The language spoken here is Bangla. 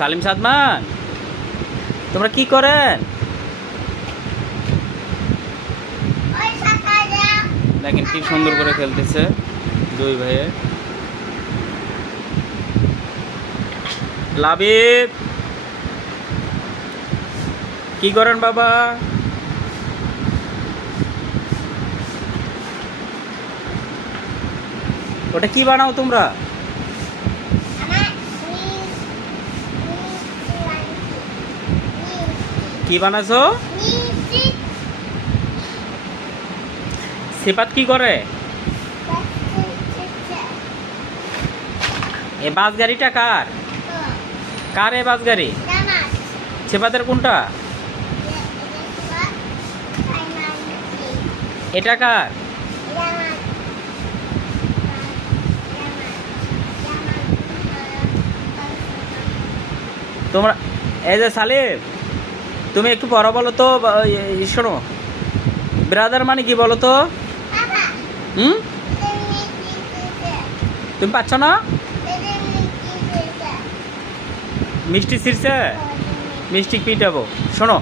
সালিম সাদমান, তোমরা কি করেন? দেখেন কি সুন্দর করে খেলতেছে দুই ভাইয়ে। লাবিব, কি করেন বাবা? ওটা কি বানাও তোমরা? কি বানাছো? সিফাত কি করে? এ বাস গাড়িটা কার? কার এ বাস গাড়ি? সিফাতের কোনটা? এটা কার? তোমরা এই যে সালিম, তুমি একটু পড়া বলো তো। শোনো, ব্রাদার মানে কি বলো তো? তুমি পাচ্ছ না? মিষ্টি ছিঁড়ছে, মিষ্টি পিটাবো। শোনো,